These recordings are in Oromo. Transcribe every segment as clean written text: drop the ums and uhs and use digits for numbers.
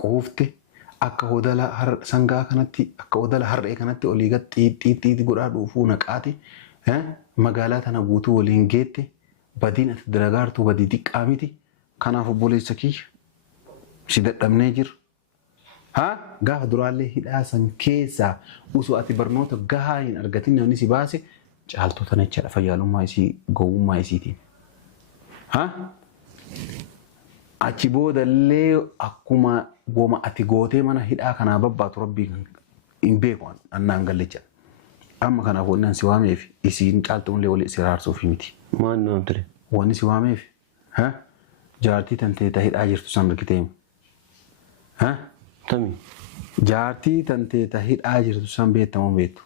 quufte akka hodala sangaa kanatti akka hodala harree kanatti olii gad xiixiitti godhaa dhuufuu naqaati magaalaa tana guutuu waliin geette badiin ati dalagaartu badii xiqqaa miti kanaaf obboleessa kiyya si dadhabnee jiru. Gaafa duraallee hidhaa san keessaa osoo ati barnoota gahaa hin argatin namni si baase caaltota jechaadha fayyaalummaa isii gowwummaa isiitiin. Achi boodallee akkuma goma ati gootee mana hidhaa kanaa babbaatu rabbii hin beeku annaan gallecha. Amma kanaaf wanni si waameef isiin caaltuunlee walii si raarsuuf miti. Maan nama ture? Wanni si waameef jaartii tantee hidhaa jirtu san argiteemi. Tami? Jaartii tantee hidhaa jirtu san beektamoo beektu.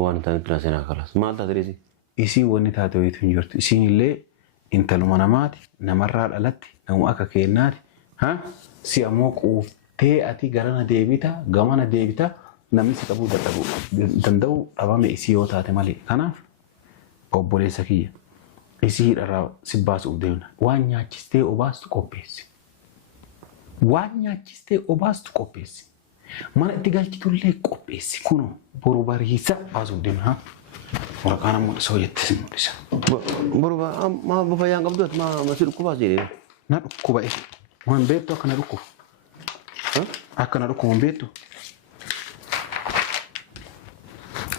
Waan ta'an kira seenaa kalas. Maal taatee? Isiin wanni taate wayitu hin jirtu. Isiin illee intaluma namaati, namarraa dhalatti, namuma akka kennaati. Si ammoo quuftee ati garana deebita, gamana deebita, namni si qabuu danda'u dhabame isii yoo taate malee. Kanaaf obboleessa kiyya isii hidharraa si baasuuf deemna. Waan nyaachistee obaastu qopheessi. Waan nyaachistee obaastu qopheessi. Mana itti galchitullee qopheessi. Kunoo boru bariisa baasuuf deemna. Waraqaan ammoo isa hojjettee si mul'isa. Boruba maa fayyaan qabdu ati maa si dhukkubaa jedhee? Na dhukkuba isi. Waan beektu akka na dhukkubu. Akka na dhukkubu hin beektu.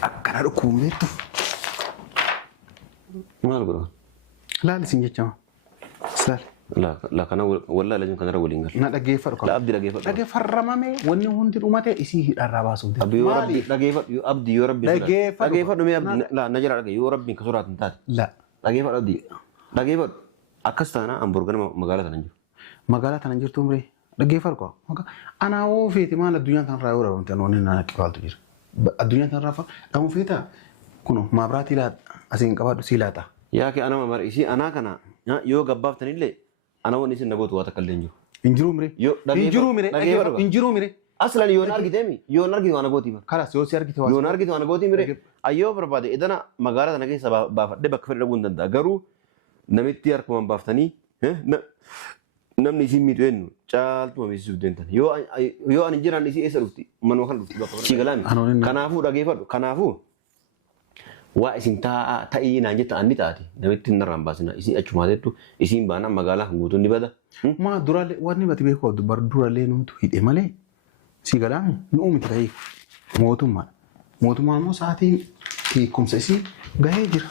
Akka na dhukkubu hin beektu. Maal godhan? Laali isin jechaa. Saal. La kana wallaa lajun kanarra waliin galu. Na dhaggeeffadhu. La abdi dhaggeeffadhu. Dhaggeeffarramame wanni hundi dhumate isii hidharraa baasuuf deema. Abdi yoo rabbi dhaggeeffadhu abdi yoo rabbi. Dhaggeeffadhu mee abdi la na jira dhagge yoo rabbi ka soraatan taate. La. Dhaggeeffadhu abdi. Dhaggeeffadhu. Akkas taana hamburgana magaalaa tana jiru. Magaalaa tana jirtu umree dhaggeeffadhu kwa. Anaa oo feeti maal addunyaa kanarraa yoo rabamte wanni nana qifaaltu jira. Addunyaa kanarraa dhamu feeta kuno maabiraatii laata asiin qabaadhu sii laata. Yaa kee anama mara isii anaa kana yoo gabbaaftaniillee ana wani isin nagoota waa takka illee jiru. Injiru mire. Injiru mire. Injiru mire. Aslan yoo argitemi yoo argite waan gooti mire. Kalas yoo si argite waan. Yoo argite waan gooti mire. Ayyoo barbaade idana magaalaa tana keessa baafadhe bakka fedhe dhabuun danda'a. Garuu namitti harkumaan baaftanii namni isin miidhu eenyu caaltuma beeksisuuf deemtan. Yoo ani jiraan isii eessa dhufti manuma kan dhufti bakka fedhe galaami. Kanaafuu dhaggeeffadhu. Kanaafuu waa isin ta'ii naan jetta anni taati namitti hin narraan baasina isin achumaa jettu isin baana magaalaa kan guutuun ni bada. Maa duraalee wanni bati beeku bar duraalee numtu hidhe malee si galaami nu uumiti ta'ee mootummaa. Mootummaan immoo sa'aatiin hiikumsa isii gahee jira.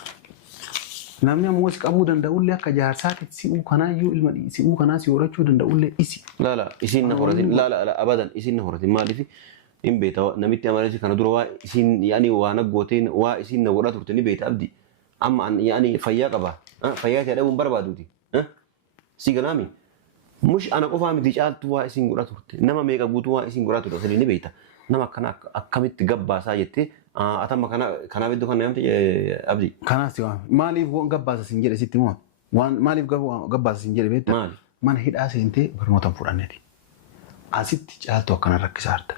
Namni ammoo si qabuu danda'ullee akka jaarsaatti si'uu kanaayyuu ilma si'uu kanaa si horachuu danda'ullee isi. Laala isin na horatin laala abadan isin na horatin maaliif in beeta namitti amarasi kana dura waa isin yaani waa naggooteen waa isin na godhaa turte ni beeta abdi amma yaani fayyaa qaba fayyaa ta'e dhabuun barbaaduuti si galaami mush ana qofaa miti caaltu waa isin godhaa turte nama meeqa guutuu waa isin godhaa turte asii ni beeta nama akkana akkamitti gabbaasaa jettee atama kanaaf iddoo kana namte abdi. Kanaas waan maaliif gabbaasa sin jedhe sitti moo waan maaliif gabbaasa sin jedhe beektaa maali mana hidhaa seentee barnootaan fudhanneeti asitti caaltu akkana rakkisaarta.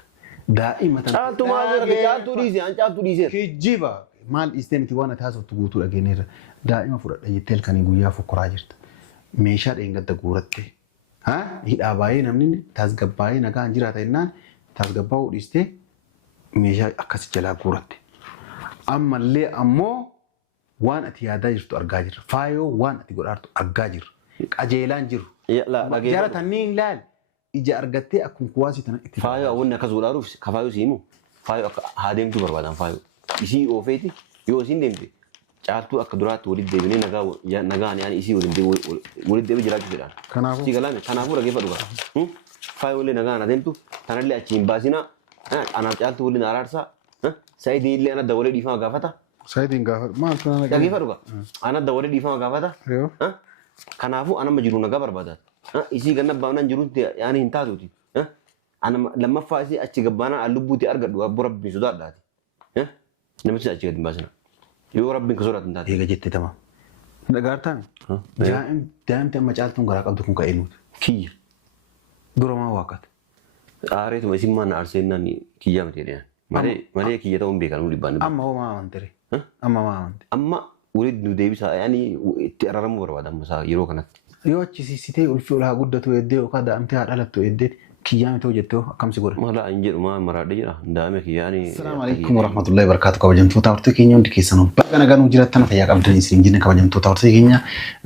Daa'ima tan caaltu maal godhate caaltu dhiise an caaltu dhiise kijiba maal isteemiti waan taasiftu guutuu dhageenyeerra daa'ima fudhadha jettee halkanii guyyaa fokkoraa jirta meeshaa dheengadda guuratte hidhaa baay'ee namni tasgabbaa'ee nagaan jiraata jennaan tasgabbaa'uu dhiistee meeshaa akkasi jalaa guuratte ammallee ammoo waan ati yaadaa jirtu argaa jirra faayoo waan ati godhaartu argaa jirra qajeelaan jiru jara tanniin laal ija argattee akkuma kuwaasi tana itti faayoo awwanni akkas godhaaruuf ka faayoo siimu faayoo akka haa deemtu barbaadan faayoo isii oofeeti yoo isin deemte caaltuu akka duraatti walitti deebinee nagaan yaani isii walitti deebi jiraachuu fedhaan. Kanaafuu. Si galaame kanaafuu dhaggeeffadhu qaba. Faayoo illee nagaan adeemtu tanallee achi hin baasina anaaf caaltuu waliin araarsaa saayidii illee ana dawalee dhiifama gaafata. Saayidiin gaafata maal sana dhaggeeffadhu qaba. Ana dawalee dhiifama gaafata. Kanaafuu anama jiru nagaa barbaadaata. Isii ganna baanaan jirutti yaani hin taatuuti. Ana lammaffaa isii achi gabbaanaa lubbuutti argadhu abbo rabbiin sodaadhaati. Namichi achi gadi hin baasina. Yoo rabbiin ka sodaatu hin taate. Eega jettee tama. Dhagaartaan daa'imti amma caaltuun garaa qabdu kun ka'ee nuti. Kiyya. Dura maa waaqata. Aareetuma isin maana arseenaan kiyyaa miti jedheen. Malee kiyya ta'uun beekamu dhibbaan. Amma hoo maa amantere. Amma maa amante. Amma walitti nu deebisaa yaani itti araramuu barbaada amma yeroo kanatti. yoo achisiisitee ulfi olaa guddatu eddee yookaan daa'imtee haa dhalattu eddee kiyyaame ta'u jettee akkamsi godhe. Mala hin jedhu maa maraadhe jedha daa'ime kiyyaani. Assalaamu alaikum warahmatullahi wabarakatuh. Kabajamtoota hortii keenya hundi keessanuu bakka nagaan jiraattan fayyaa qabdan isin jinne kabajamtoota hortii keenya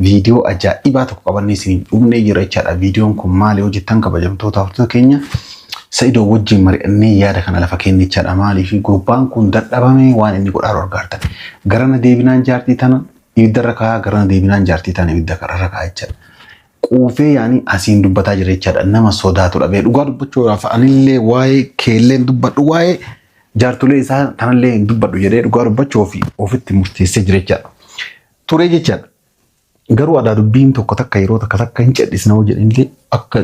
viidiyoo ajaa'ibaa tokko qabannee isin dhumnee jira jechaadha. Viidiyoon kun maali hojjettan kabajamtoota hortii keenya Saidoo wajjin mari'annee yaada kana lafa kennichaadha. Maaliif gurbaan kun dadhabame waan inni godhaa argaartan. Garana deebinaan jaartii tana ibidda rakaa garana deebinaan jaartii tana ibidda rakaa jechaadha. Quufee yaani asiin dubbataa jira jechaadha. Nama sodaatu dhabee dhugaa dubbachuudhaaf anillee waa'ee keelleen dubbadhu waa'ee jaartolee isaa tanallee hin dubbadhu jedhee dhugaa dubbachuu ofitti murteessee jira jechaadha. Turee jechaadha. Garuu aadaa dubbiin tokko takka yeroo takka hin cadhisnoo jedhanillee akka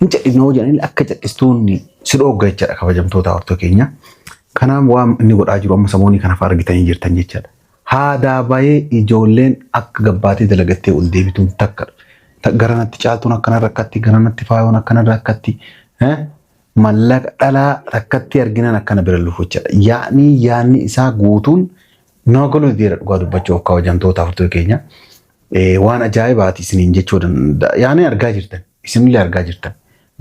hin cadhisnoo jedhanillee akka cadhistuun si dhoogga jechaadha kabajamtoota hortoo keenya. Kanaaf waan inni godhaa jiru amma samoonni kanaaf argitanii jirtan jechaadha. Haadaa baay'ee ijoolleen akka gabbaatee dalagattee ol deebituun takka garanatti caaltuun akkana rakkatti garanatti faayoon akkana rakkatti mallaqa dhalaa rakkatti arginan akkana bira lufu jechaadha. Yaanni isaa guutuun nama galuu deera dhugaa dubbachuuf kabajamtoota hortoo keenya. Waan ajaa'ibaati isiniin jechuu danda'a. Yaani argaa jirtan, isinillee argaa jirtan.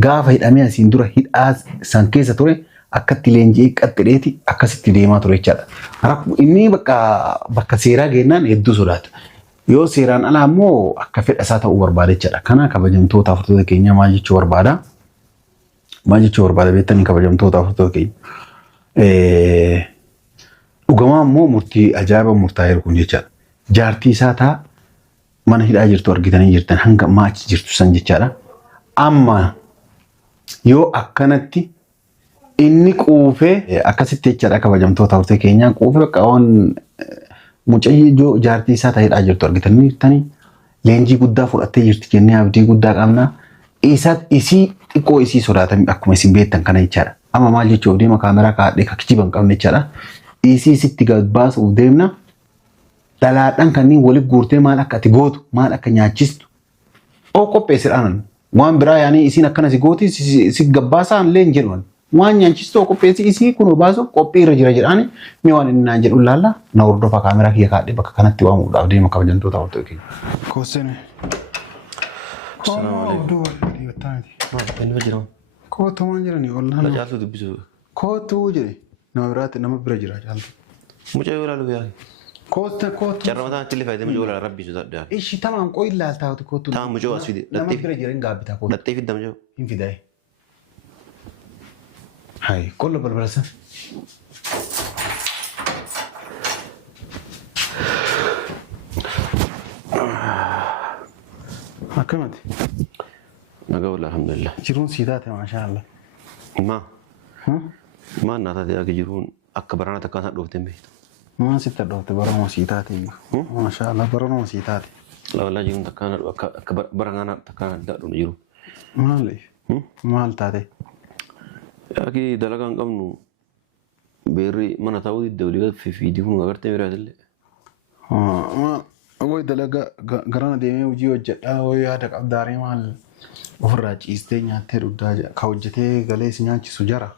Gaafa hidhamee asiin dura hidhaa san keessa ture akkatti leenji'ee qaxxileeti akkasitti deemaa ture jechaadha. Inni bakka seeraa geennaan hedduu sodaata. Yoo seeraan alaa immoo akka fedha isaa ta'uu barbaada jechaadha. Kana kabajamtoota hortoo keenya maal jechuu barbaada? Maal jechuu barbaada beektanii kabajamtoota hortoo keenya? Dhugamaa immoo murtii ajaa'iba murtaa'eeru kun jechaadha. Jaartii isaa ta'a. Mana hidhaa jirtu argitanii jirtan hanga maachi jirtu san jechaadha. Amma yoo akkanatti inni quufee akkasitti jechaadha kabajamtoota hortee keenyaa quufee bakka waan mucayyoo jaartii isaa ta'edhaa jirtu argitanii jirtanii leenjii guddaa fudhattee jirti jennee abdii guddaa qabna. Isii xiqqoo isii sodaatan akkuma isin beektan kana jechaadha. Amma maal jechuuf deema kaameraa kaadhee kakkijiban qabne jechaadha. Isii sitti gabbaasuuf deemna. Dhalaadhaan kanneen waliif guurtee maal akka ati gootu maal akka nyaachistu oo qopheessidhaan waan biraa yaanii isiin akkana si gooti si gabbaasaan illee hin jedhu waan nyaachistu oo qopheessi isii kun baasuuf qophii irra jira jedhaani mee waan inni naan jedhu ilaalla na hordofaa kaameraa kiyya kaadhee bakka kanatti waamuudhaaf deema kabajamtoota hortoo keenya. Koosene. Kootu waan jiranii ollaan. Caaltuu dubbisu. Kootu jedhe nama bira jira caaltu. Mucaa yoo ilaalu yaali. Kootu. Carramataan itti fayyadee mucaa ilaalu rabbi su saddaa. Ishi tamaan qoo ilaaltaa kootu. Tamaan mucaa as fide. Nama bira jiran gaabbitaa kootu. Dhattee fidda mucaa. Hin fidaye. Hai qolla balbalasa. Akkamati. Nagaa wala alhamdulillah. Jiruun sii taate maashaallah. Maan naa taate akka jiruun akka baraana takkaan isaa dhoofteen beektu. Maan sitti dhoofte baranuma sii taate maashaallah baranuma sii taate. Lawallaa jiruun takkaan akka baraana takkaan adda dhuun jiru. Maaliif? Maal taate? Aki dalagaan qabnu beerri mana taa'uu didda walii galfii fi diimuun agartee miraatillee. Woy dalaga garana deemee hojii hojjedhaa woy yaada qabdaarii maal ofirraa ciistee nyaattee dhugdaa ka hojjetee galee si nyaachisu jara.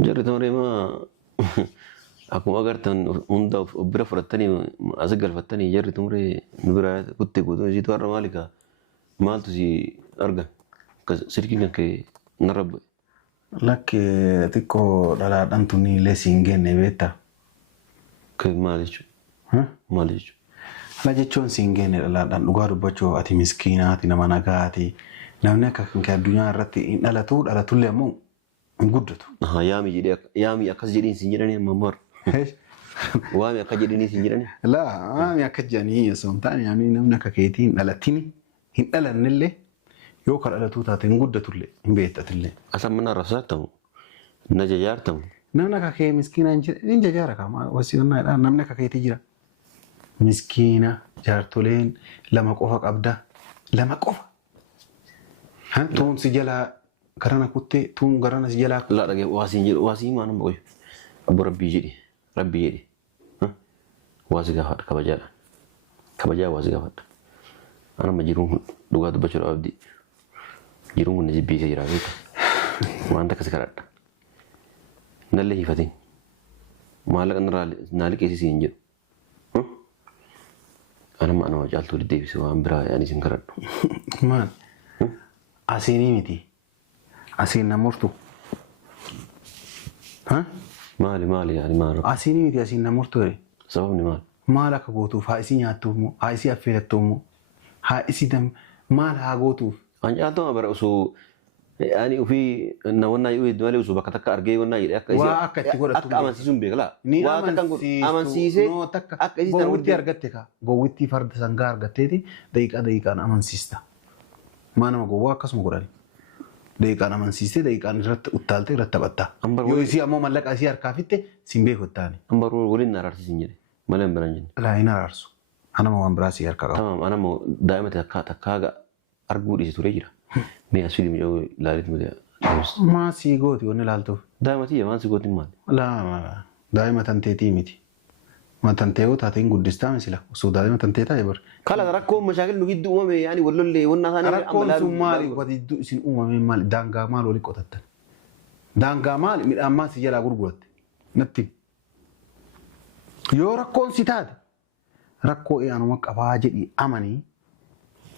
Jarri tamaree maa akkuma agartan hunda of bira fudhattanii as galfattanii jarri tamaree nu bira kuttee guutuu isiitu har'a maalikaa maaltu si argan sirkiin kan ka'e narra bu'e. Lakki xiqqoo dhalaadhaan tunni illee siin genne beektaa. Maal jechuudha? Maal jechuudha? Ala jechuun siin genne dhalaadhaan dhugaa dubbachuu ati miskiinaati nama nagaati. Namni akka kan addunyaa irratti hin dhalatullee ammoo hin guddatu. Yaami akkas jedhiin siin jedhanii amma mara. Waami akka jedhanii siin jedhanii? Laa waami akka jedhanii osoo hin taane namni akka keetii hin dhalatini hin dhalannillee yoo ka dhalatuu taate hin guddatullee hin beektatillee. Asan mana rasaatamu na jajaartamu. Namni akka kee miskiina hin jajaara kama wasiiwwannaadha namni akka keetii jira. Miskiina jaartoleen lama qofa qabda lama qofa. Tuun si jalaa garana kuttee tuun garana si jalaa. Laa dhagee waasiin jedhu waasii maa nama qoyu abbo rabbii jedhi waasi gaafadha kabajaa waasi gaafadha. Anama jiruun dhugaa dubbachuudhaaf abdii. Jiruun kun jibbiisee jira beekta. Waan takka si kadhadha. Nallee hiifatiin. Maallaqa naa liqeessisii hin jedhu. ما أنا وجعلت ولدي بسوا عم برا يعني سنكرر مان أسيني متي أسين نمرتو ها مالي يعني ما أعرف أسيني متي أسين نمرتو سببني مال maal akka gootuuf haa isii nyaattuuf haa isii affeelattuuf haa isii maal haa gootuuf. Anjaaltu ma bara osoo yani ofii nawannaa yoo hedduu malee osoo bakka takka argee wannaa jedhee akka Waa akka itti godhatu akka amansiisuun beekla. Ni Waa takkan amansiisee akka isii gowwitti argatte ka gowwitti farda sangaa argatteeti daqiiqaan amansiista. Maa nama gowwaa akkasuma godhani. Daqiiqaan amansiistee daqiiqaan irratti uttaalte irratti taphatta. Yoo isii ammoo mallaqa isii harkaa fitte siin beeku ittaani. Ambaruu waliin na araarsiisin jedhe. Malee hin biran jenne. Laa hin araarsu. Anama waan biraa si harkaa qabu. Tamam anama daa'ima takkaaga arguu dhiise ture jira. Mee as fidi miidhagoo ilaaleetu miti. Maa sii gooti wanni ilaaltuuf. Daa'ima tiyya waan si gootin maali? Laa daa'ima tanteetii miti. Ma tantee yoo taate hin guddistaa misila. Osoo daa'ima tantee taa'e bar. Kala rakkoon mashaakil nu gidduu uumame yaani wallollee wannaa isaanii rakkoon sun maali wadidduu isin uumame maali daangaa maal wali qotattan. Daangaa maali midhaan maal si jalaa gurguratte. Natti yoo rakkoon si taate rakkoo anuma qabaa jedhi amanii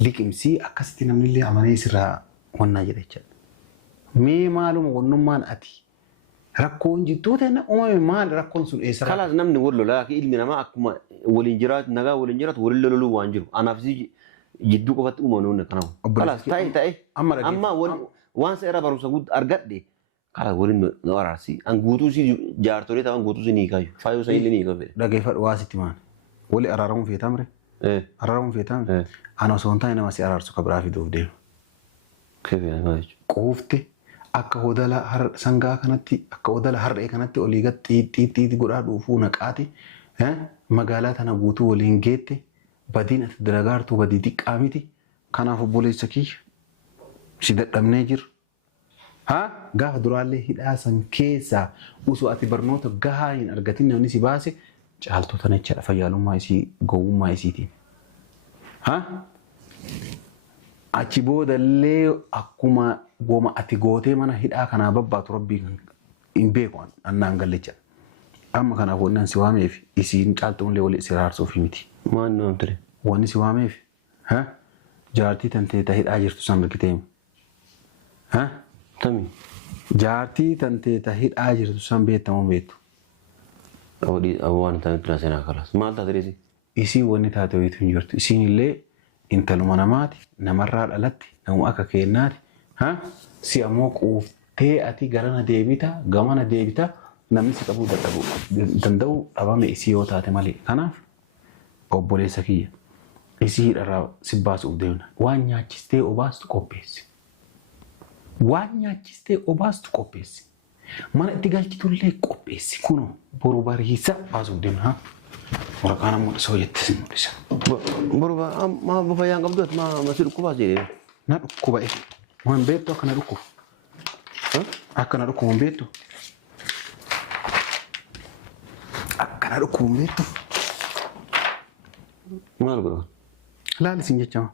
liqimsii akkasitti namnillee amanee sirraa wannaa jedha jechuudha. Mee maaluma wannummaan ati rakkoon jidduu ta'e uumame maal rakkoon sun eessa? Kalaas namni wal lolaa ilmi namaa akkuma waliin jiraatu nagaa waliin jiraatu waliin loluu waan jiru. Anaaf jidduu qofatti uumame hundi kanaaf. Kalaas ta'e amma waan seera barumsa argadhe kala waliin nu araarsi. An guutuu si jaartolee ta'an guutuu si ni kaayu. Faayuu sa illee ni kaayu. Dhageeffadhu waa sitti maan. Wali araaramuun feetamre? Araaramuun feetamre? Ana osoo hin taane nama si araarsu ka biraa fiduuf deemu. Quufte akka hodala sangaa kanatti akka hodala harree kanatti olii gad xiixiitti godhaa dhuufuu naqaati. Magaalaa tana guutuu waliin geette badiin ati dalagaartuu badii xiqqaa miti. Kanaaf obboleessa kiyya si dadhabnee jiru. Gaafa duraallee hidhaa san keessaa osoo ati barnoota gahaa hin argatin namni si baase caaltoota jechaadha fayyaalummaa isii gowwummaa isiitiin. Achi boodallee akkuma goma ati gootee mana hidhaa kanaa babbaatu rabbii hin beeku annaan gallecha. Amma kanaaf wanni si waameef isiin caaltuunillee wali si raarsuuf miti. Maan nama ture? Wanni si waameef jaartii tantee hidhaa jirtu san argitee. Tami. Jaartii tantee hidhaa jirtu san beektamoo beektu. Waan ta'an tura seenaa kalaas. Maal taate dheesi? Isii wanni taate wayitu hin jirtu. Isiin illee intaluma namaati namarraa dhalatti namu akka kennaati. Si ammoo quuftee ati garana deebita gamana deebita namni si qabuu danda'u dhabame isii yoo taate malee. Kanaaf obboleessa kiyya isii hidharraa si baasuuf deemna. Waan nyaachistee obaastu qopheessi. Waan nyaachistee obaastu qopheessi. Mana itti galchitullee qopheessi. Kunoo boru bariisa baasuuf deemna. Waraqaan ammoo dhisa hojjette si mul'isa. Boru maa fayyaan qabdu ati maa si dhukkubaas jedhee? Na dhukkuba'e. Waan beektu akka na dhukkubu. Akka na dhukkubu hin beektu. Akka na dhukkubu hin beektu. Maal godhan? Laali siin jechama.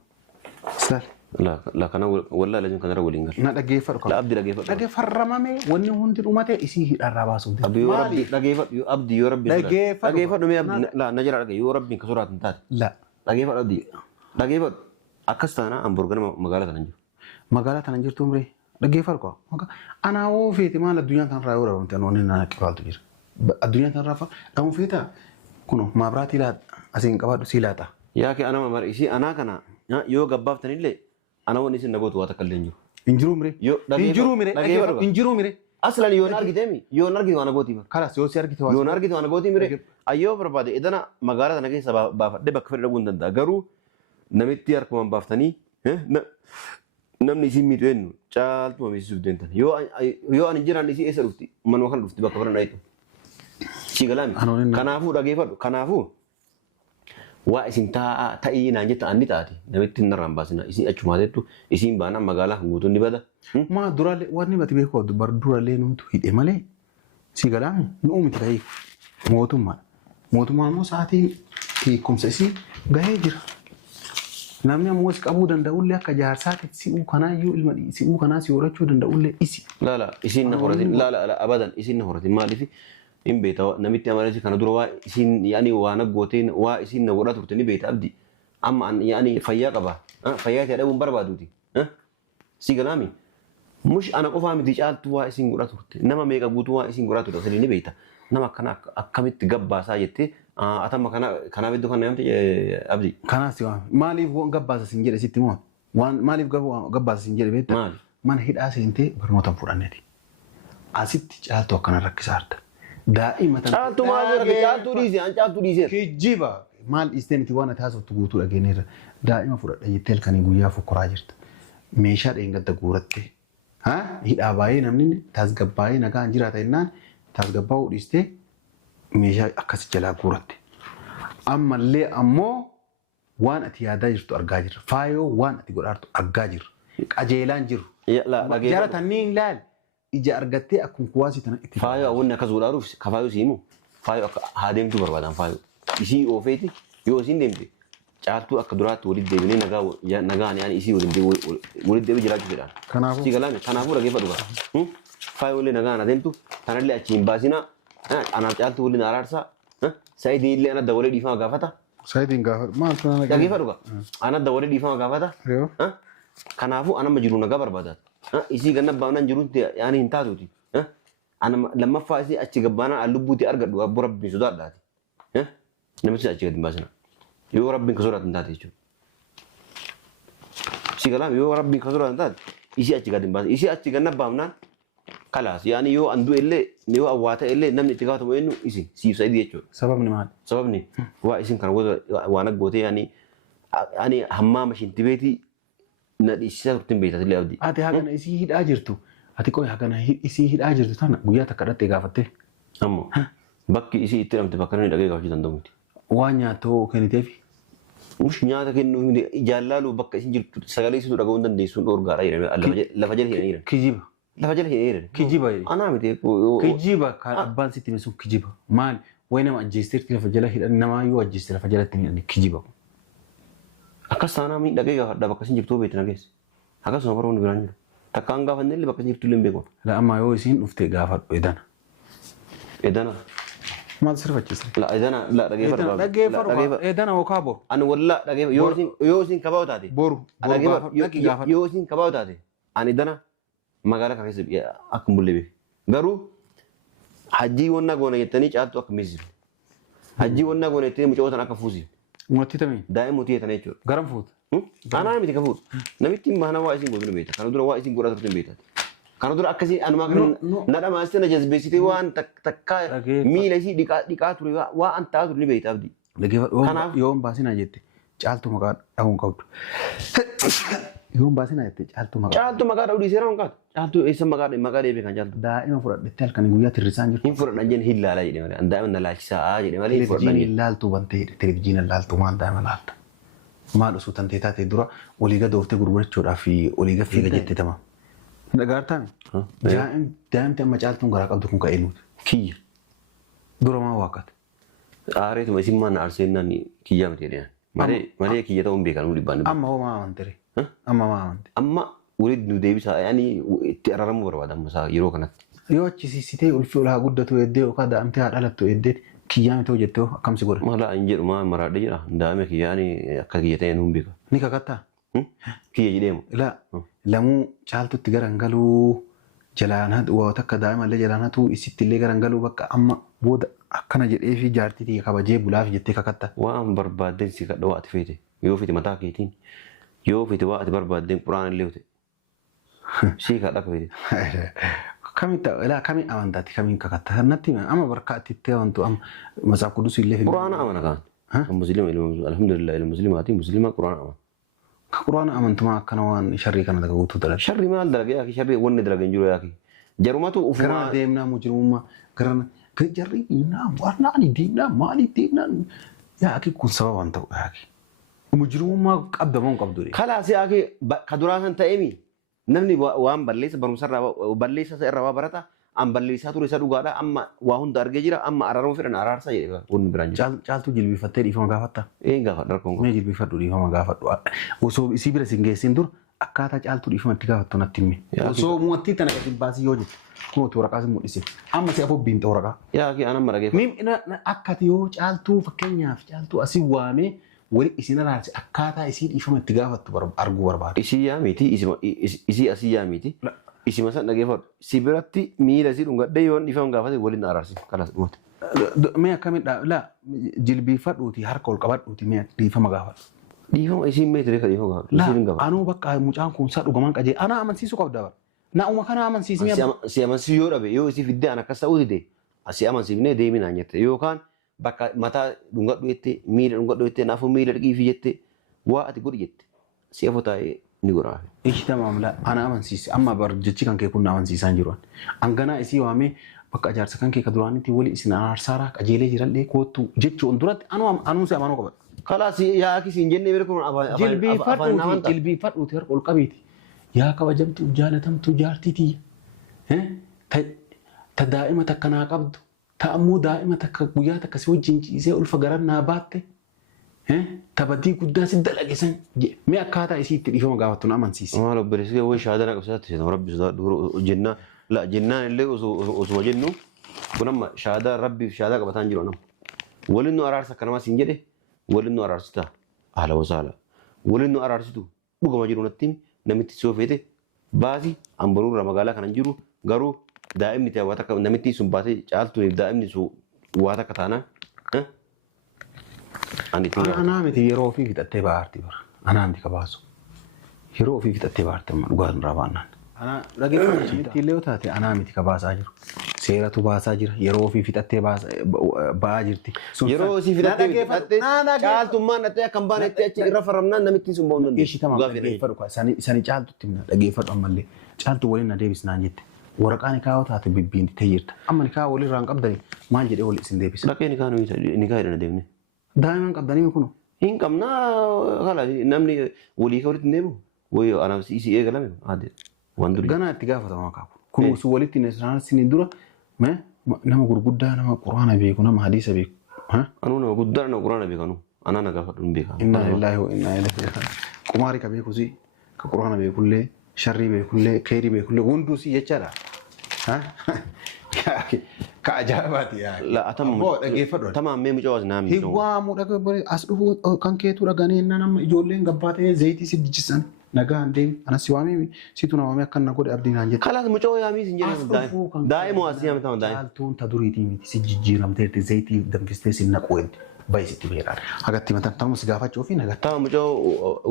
Saal. La kana wallaa lajin kanarra waliin galu. Na dhaggeeffadhu qaba. La abdi dhaggeeffadhu. Dhaggeeffarramame wanni hundi dhumate isii hidharraa baasuuf Abdi yoo rabbi dhaggeeffadhu abdi yoo rabbi dhaggeeffadhu mee abdi la na jira dhagge yoo rabbi ka soraatan taate. La. Dhaggeeffadhu abdi dhaggeeffadhu akkas taana hamburgana magaalaa tana jiru. Magaalaa tana jirtu umree dhaggeeffadhu qaba. Anaa hoo feeti maal addunyaa kanarraa yoo rabamte wanni na qifaaltu jira. Addunyaa kanarraa dhamu feeta kun maabiraatii laata asiin qabadhu sii laata. Yaa kee anama mara isii anaa kana yoo gabbaaftaniillee ana wani isin nagootu waa takka illee jiru. Injiru mire. Injiru mire. Aslan yoon argitemi yoon argite waan nagooti. Kalas yoo si argite waan. Yoon argite waan nagooti mire. Ayyoo barbaade idana magaalaa tana keessa baafadhe bakka fedhe dhaguun danda'a. Garuu namitti harkumaan baaftanii namni isin miidhu eenyu caaltuma beeksisuuf deemtan. Yoo ani jiraan isii eessa dhufti manuma kana dhufti bakka fedhan dhayitu. Si galaami. Kanaafuu dhageeffadhu. Kanaafuu waa isin ta'ii naan jetta anni taate namitti hin narraan baasina isin achumaa jettu isin baanaan magaalaa kan guutuun ni bada. Maa duraalee waan ni bati beeku bar duraalee numtu hidhe malee si galaami nu uumti ta'ii mootummaa. Mootummaan immoo sa'aatiin hiikumsa isii gahee jira. Namni ammoo si qabuu danda'ullee akka jaarsaatti si'uu kanaayyuu ilma si'uu kanaa si horachuu danda'ullee isi. Laala isin na horatin laala abadan isin na horatin maaliif in beeta namitti amarati kana dura waa isin yaani waa naggooteen waa isin na godha turte ni beeta abdi أما أن يعني فيا قبا فيا ترى بربادوتي سيجلامي مش أنا قفا مدي جالت وا إسين قرات ورت إنما ميجا بوت وا إسين قرات ورت سليني بيتا نما كنا أكمل تجبا ساجتي أتما كنا بدو كنا يوم تي أبدي كنا سوا مالي هو جبا سنجر ستيمون وان مالي جبا سنجر بيتا من هيد أسينتي برموتام فرانيتي أسيت جالتو كنا ركسارت دائما جالتو ما جالتو ديزي أنت جالتو ديزي كجيبا مال إستنتي وانا تاسو تقولوا أجنير دائما فرد يتل كان يقول يا فكراجرت ميشاد إنك تقولتي ها هيد أباي نمني تاسجباي نكان جرات إنان تاسجباو ديستي ميشاد أكاس جلا قولتي أما اللي أمو وان أتيادا جرتو أرجاجر فايو وان أتيقول أرتو أرجاجر أجيلان جر لا جرات النين لال إجا أرجتي أكون كواسي تنا فايو أقول كزول أروف كفايو سيمو فايو هادم تو بربادان فايو إشي أوفيتي يوسين دمتي جالتو أكدرات ولد دبني نجان يعني إشي ولد دبي جرات جران كنافو سيجلامي كنافو رجع فدوكا فايو اللي نجان أدمتو أنا اللي أشين باسينا أنا جالتو ولد نارارسا سعيد اللي أنا دوري ديفا غافتا سعيد غافتا ما أنت يا كيف فدوكا أنا دوري ديفا غافتا كنافو أنا مجرون نجا بربادات إشي كنا بامنا جرون يعني إنتاجوتي أنا لما فايزي أشجبانا اللبوتي أرجع دوا برب بيسودات داتي نمشي أشجع باسنا يو ربي كسورة تنتهي شو سيكلام يو ربي كسورة تنتهي إيش أشجع باس إيش أشجع نبامنا خلاص يعني يو أندو إللي يو أواتا إللي نم نتيجة تمو إنه إيش سيف سعيد يجوا سببني مال سببني هو إيش كان وانا قوتي يعني حمام مش انتبهتي ندي إيش سبب بيتا اللي أودي أتي هكذا إيش هيد أجرتو أتي كوي هكذا إيش هيد أجرتو ثانا بويا تكرت تجافته أمو بكي إيش يترم تفكرني دقيقة وشي تندمتي وانيا تو كنيتيفي مش نياتا كنو جالالو بكا سنجل سغالي سو دغون دنديسون اور غارا يرم لفجل هيرن كجيبا لفجل هيرن كجيبا انا متي كجيبا كان ابان سيتي مسو كجيبا مال وينما اجستر لفجل هيرن انما يو اجستر لفجل تني كجيبا akasana mi dagega da baka sinjir to betna ges akasana baron biranjo takanga fanelle baka sinjir tulembe ko la amma yo sin ufte gafat edana ما تصرف الجسر لا إذا لا دقيقة فرق إذا أنا وكابو أنا ولا دقيقة يوزين كباو تادي بورو يوزين كباو تادي أنا إذا أنا ما قالك حسب يا أكمل لي قالوا حجي ونا قونا يتني جاتو أكمزل حجي ونا قونا يتني مجوز أنا كفوزي موتي تمين دائما موتي تاني شو قرم فوت أنا ميتي كفوت نميتي ما أنا وايسين قدر بيتا كانوا دول وايسين قدر تبتين بيتا كانوا دول أكسي أنا ما كان ندا ما استنا جذب بيسيتي وان تكا ميل شيء ديكا توري وان تاور لي بيت أبدي يوم باسين أجيت جالتو مقاد أهون كوت يوم باسين أجيت جالتو مقاد أودي سيران مقاد جالتو إيش مقاد يبي كان جالتو دائما فرد بتل كان يقول يا تريسان جت فرد نجين هلا لا يدي مالي دائما نلاقي ساعة يدي مالي فرد نجين لالتو بنتي تلفزيون لالتو مال دائما لالت مال أسوتن تيتا تدرا وليجا دورت غربت شورا في وليجا في جت تمام نقارتامي دائما تما جالتو غراك أبدكم كأنوت كي دورا ما وقت أريد ما يسمى نارسين ناني كي جام تيريان مالي كي جتاهم بيكان ولي بان أما هو ما أنتري أما ما أنت أما ولد نودي بس يعني ترارم بروا دام مسا يرو كنت يو تشي سيتي ولفي ولا قدة تو يدي وكذا أمتى على تو يدي كي جام تو جتو كم سيقول ما لا إنجر ما مراد جرا دائما كي يعني كي جتاين هم بيكا نيكا كتا كي يجيهم لا لمو جالتو تجارنجلو جلانات وتك دائما اللي جلاناتو يسيت اللي جرانجلو بك أما بود أكنا جد إيه في جارتي تي كباجي بلا في جتة ككتا وام بربادين سكت وقت فيتي يو فيتي متى كيتين يو فيتي وقت بربادين قرآن اللي وتي شيء كذا كفيتي كمي تا لا كمي أمانتي كمي ككتا نتي ما أما بركات تي وانتو أم مساق قدوس اللي في قرآن أمانة كان المسلم الحمد لله المسلمات مسلمة قرآن أمان قرآن أمان تما كنوان شرّي كنا دكتور تلا شرّي ما الدرجة يا أخي شرّي ون درجة إنجلو يا أخي جرماتو وفما ديمنا مجرمما كرنا كجرّي نام ورناني ديمنا مالي ديمنا يا أخي كل سبب أنت يا أخي مجرمما قبض من قبضوري خلاص يا أخي كدراسة تأمي نمني وام بليس برمسر بليس سير برتا أم بليس هاتوري سادوغادا أما وهون درجة جرا أما أرارو فيرن أرار سايا ون برانج جال تو جلبي فتري فما غافتا إيه غافت دركون مي جلبي فتوري فما غافت وسو سيبر سينجي سندور أكاتا جال تو فما تيغا فتونا تيمي وسو موتي تنا كتباسي يوجد كنو تورقا سموديسي أما سي أبو بين تورقا يا أخي أنا مرقي ميم إنا أكاتيو جال تو فكينيا جال تو أسي وامي wali isin araarse akkaataa isiin dhiifama itti gaafattu arguu barbaada. Isii yaa miti isii asii yaa miti. Isima san dhageeffadhu. Si biratti miila isii dhungadhee yoo dhiifama gaafate waliin araarsi. Kalas dhumate. Mee akkamidha laa jilbiifadhuuti harka ol qabadhuuti mee dhiifama gaafadhu. Dhiifama isiin meetirii ka dhiifama gaafadhu. Anuu bakka mucaan kun isaa dhugamaan qajeela ana amansiisuu qabda bara. Naa'uma kana amansiisni. Si amansiisuu yoo dhabe yoo isii fiddee an akkas ta'uu dide asii amansiifnee deeminaan jette yookaan bakka mataa dhungadhu jette miila dhungadhu jette naafuu miila dhiifi jette waa ati godhi jette si afoo taa'ee ni goraa. Ishi tamaamla ana amansiise amma bar jechi kan kee kun na amansiisaan jiru. Anganaa isii waamee bakka ijaarsa kan kee ka duraanitti wali isin aarsaara qajeelee jirallee kootu jechuun duratti anuu si amanuu qaba. Kalaas yaa kisiin jennee bira kun jilbiifadhuuti harka ol qabeeti. Yaa kabajamtu jaalatamtu jaartiitii. Ta daa'ima takka naa qabdu. Ta ammoo daa'ima takka guyyaa takka si wajjin ciisee ulfa garan naa baatte. Tabatii guddaa si dalagisan. Mee akkaataa isii itti dhiifama gaafattu na amansiise. Maal obboleessi way shahaadaa qabsaatti seetan rabbi sodaa jennaa la jennaan illee osuma jennu kun amma shahaadaa rabbiif shahaadaa qabataan jiru nama. Waliin nu araarsa akka namaa siin jedhe waliin nu araarsita haala wasaala. Waliin nu araarsitu dhugama jiru nattiin namitti soofeete baasii ambaruurra magaalaa kanan jiru garuu daa'imni ta'e waa takka namitti sun baasee caaltuuniif daa'imni sun waa takka taanaan. Anaa miti yeroo ofii fixattee baarti bara. Anaa miti kabaasu. Yeroo ofii fixattee baarti amma dhugaan irraa baannaan. Anaa dhageeffatu miti illee yoo taate anaa miti kabaasaa jiru. Seeratu baasaa jira. Yeroo ofii fixattee ba'aa jirti. Yeroo ofii fixattee caaltummaan dhattee akka hin baanetti achi irra faramnaan namitti sun ba'uu dandeessu. Ishii tamaa dhageeffadhu sani caaltutti dhageeffadhu ammallee. Caaltu waliin na deebisnaan jette. Waraqaan kaa'oo taate bibbiinti ta'e jirta. Amma ni kaa'oo walirraa hin qabdani maal jedhee wal isin deebisa. Dhaqee ni kaa'edha deemne. Daa'imman qabdanii kun hin qabnaa kala namni walii ka walitti deemu wayi anaaf isii eegalame adde waan durii ganaa itti gaafatama qaabu kun usu walitti nesraan sinin dura nama gurguddaa nama quraana beeku nama hadiisa beeku anuu nama guddaa nama quraana beekanu anaa na gaafadhu hin beekaa inna lillahi wa inna ilaihi raaji'uun qumaari ka beeku si ka quraana beekullee sharrii beekullee khayrii beekullee hunduu si jechaadha ka ajaa'ibaati yaa la atamma dhageeffadhu tamam mee mucaa wasnaa mi hiwaa mudhaga bare as dhufu kan keetu dhaganii nama ijoolleen gabbaatee zayitii si dijisan nagaan deem anas waamee situ naamee akka na godhe abdiin aan jette kalaas mucaa yaamii sin jedhamu daa'imu asii yaamee tama daa'im caaltuun ta duriitii miti si jijjiiramteetti zayitii danfistee si naqoenti bayisitti beekaan hagatti matan tamus gaafachuu fi nagatti tama mucaa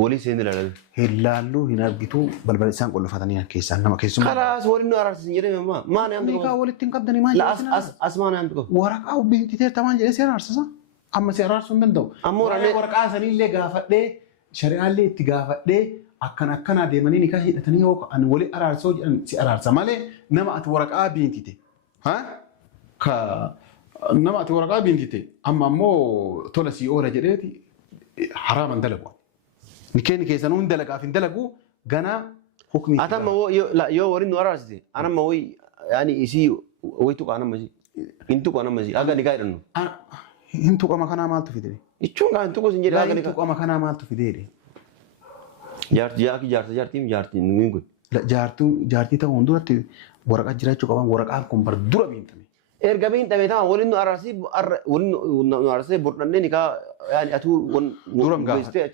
walii seenii ilaalabe hillaallu hin argitu balbala isaan qollofatanii keessaan nama keessumaa kalaas waliin nu araarsisin jedhame ammaa maan yaamtu nikaa walitti hin qabdanii maan jedhame as maan yaamtu waraqaa binti teertamaan jedhee si araarsisa amma si araarsuu hin danda'u ammoo waraqaa saniillee gaafadhee shari'aallee itti gaafadhee akkanaa deemanii nikaa hidhatanii yoo ani walii araarsoo jedhan si araarsa malee nama ati waraqaa bintite ka nama ati waraqaa bintite amma ammoo tola si oola jedheeti haraaman dalagu nikeen keessanuu hin dalagaaf hin dalagu ganaa hukmii atamma yoo waliin nu araarsite anamma wayi yaani isii wayi tuqaa namasi hin tuqaa namasi aga nikaa hidhannu hin tuqama kanaa maaltu fide ichuun kaan tuquu sin jedhe aga nikaa tuqama kanaa maaltu fide jaartii nuyi kun jaartii ta'uun duratti waraqaa jiraachuu qaban waraqaan kun bar dura biintame erga biintame tama waliin nu araarsii waliin nu araarsee bordhannee nikaa yaani atuu dura gaafa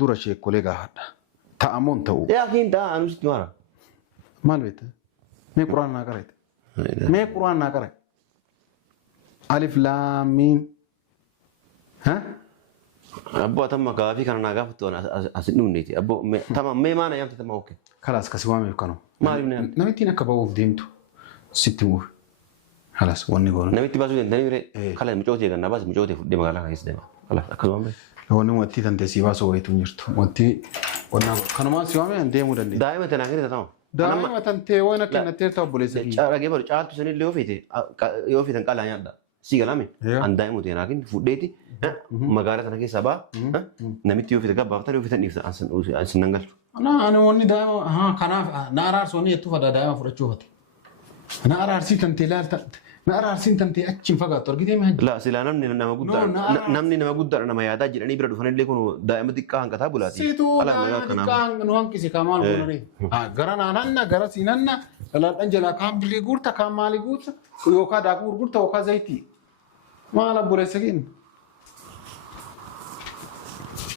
dura sheekolee gaafadha ta'amoon ta'u yaakiin ta'a anusitti mara maal beekta mee quraan naa qara'e mee quraan naa qara'e alif laam miim abbo atamma gaafii kana naa gaafattu asin dhumneeti abbo tama mee maana yaamte tama okke kalaas kasi waameef kanu maaliif namittiin akka ba'uuf deemtu sitti muuf kalaas wanni goona namitti baasuu dandanii bire kala mucootee ganna baas mucootee fudhee magaalaa keessa deema kalaas akkasuma bire wanni wanti tantee si baasuu wayitu jirtu wanti wannaa kanumaa si waamee deemuu dandeenya daa'ima tanaa kenna tama daa'ima tantee waan akka natteer ta'u obboleessa dhagee baru caaltu sanillee yoo feetan qalaa nyaadha si galame an daa'imu ta'e naakin fudheeti magaalaa sana keessaa baa namitti yoo feetan gabbaafatan yoo feetan dhiifta ansin nan galchu. Ani wanni daa'ima kanaaf na araarsu wanni jettuu fadaa daa'ima fudhachuufati. Na araarsii tantee laalta na araarsiin tantee achiin fagaattu argitee maa la silaa namni nama guddaadha nama yaadaa jedhanii bira dhufanillee kun daa'ima xiqqaa hanqataa bulaati. Siituu daa'ima xiqqaa nu hanqise kaa maal goonaree gara naananna gara siinanna laadhan jalaa kaan birrii guurta kaan maalii guurta yookaan daakuu gurgurta yookaan zayitii maal abboleessa kenna.